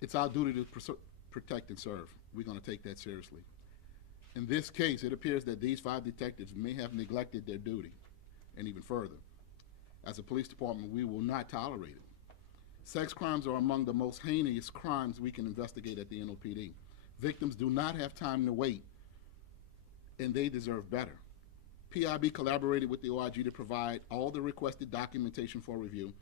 It's our duty to protect and serve. We're going to take that seriously. In this case, it appears that these 5 detectives may have neglected their duty, and even further. As a police department, we will not tolerate it. Sex crimes are among the most heinous crimes we can investigate at the NOPD. Victims do not have time to wait, and they deserve better. PIB collaborated with the OIG to provide all the requested documentation for review,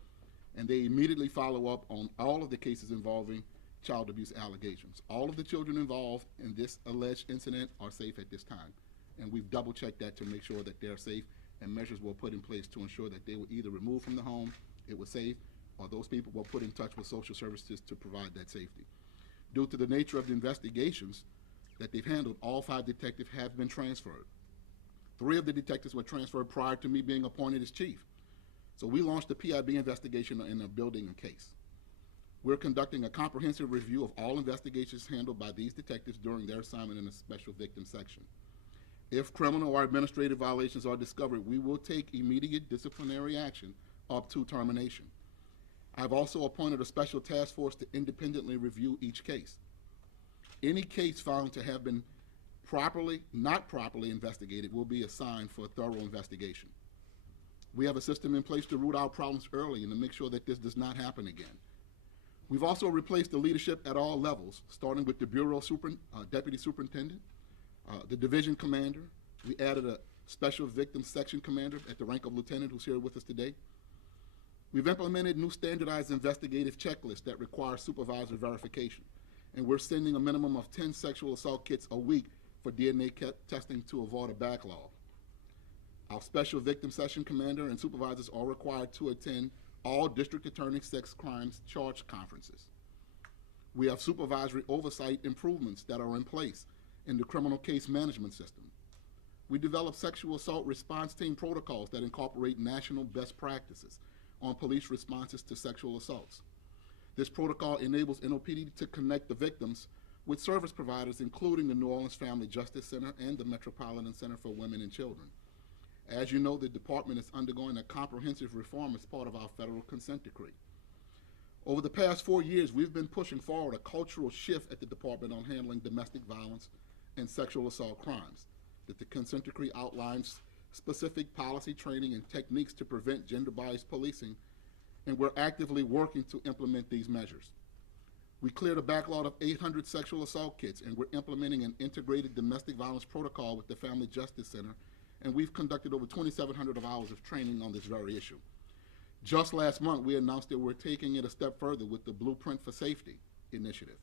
and they immediately follow up on all of the cases involving child abuse allegations. All of the children involved in this alleged incident are safe at this time, and we've double-checked that to make sure that they're safe, and measures were put in place to ensure that they were either removed from the home, it was safe, or those people were put in touch with social services to provide that safety. Due to the nature of the investigations that they've handled, all 5 detectives have been transferred. 3 of the detectives were transferred prior to me being appointed as chief. So we launched the PIB investigation in a building and case. We're conducting a comprehensive review of all investigations handled by these detectives during their assignment in the Special Victims Section. If criminal or administrative violations are discovered, we will take immediate disciplinary action up to termination. I've also appointed a special task force to independently review each case. Any case found to have been not properly investigated will be assigned for a thorough investigation. We have a system in place to root out problems early and to make sure that this does not happen again. We've also replaced the leadership at all levels, starting with the Bureau Deputy Superintendent, the Division Commander. We added a Special Victims Section Commander at the rank of Lieutenant who's here with us today. We've implemented new standardized investigative checklists that require supervisor verification, and we're sending a minimum of 10 sexual assault kits a week for DNA testing to avoid a backlog. Our Special Victim Section Commander and supervisors are required to attend all District Attorney sex crimes charge conferences. We have supervisory oversight improvements that are in place in the criminal case management system. We develop sexual assault response team protocols that incorporate national best practices on police responses to sexual assaults. This protocol enables NOPD to connect the victims with service providers, including the New Orleans Family Justice Center and the Metropolitan Center for Women and Children. As you know, the department is undergoing a comprehensive reform as part of our federal consent decree. Over the past 4 years, we've been pushing forward a cultural shift at the department on handling domestic violence and sexual assault crimes. That the consent decree outlines specific policy training and techniques to prevent gender-biased policing, and we're actively working to implement these measures. We cleared a backlog of 800 sexual assault kits, and we're implementing an integrated domestic violence protocol with the Family Justice Center, and we've conducted over 2,700 hours of training on this very issue. Just last month, we announced that we're taking it a step further with the Blueprint for Safety initiative,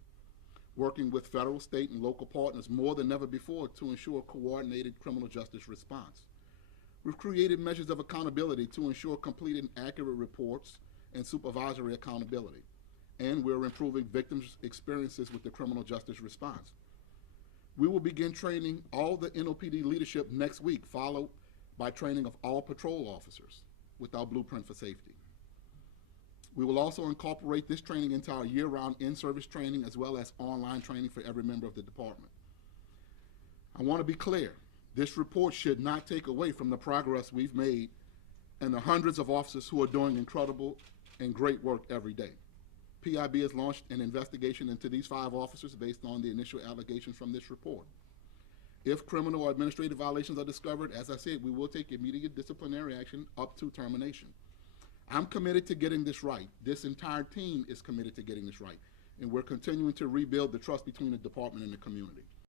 working with federal, state, and local partners more than ever before to ensure coordinated criminal justice response. We've created measures of accountability to ensure complete and accurate reports and supervisory accountability. And we're improving victims' experiences with the criminal justice response. We will begin training all the NOPD leadership next week, followed by training of all patrol officers with our Blueprint for Safety. We will also incorporate this training into our year-round in-service training as well as online training for every member of the department. I want to be clear, this report should not take away from the progress we've made and the hundreds of officers who are doing incredible and great work every day. PIB has launched an investigation into these 5 officers based on the initial allegations from this report. If criminal or administrative violations are discovered, as I said, we will take immediate disciplinary action up to termination. I'm committed to getting this right. This entire team is committed to getting this right, and we're continuing to rebuild the trust between the department and the community.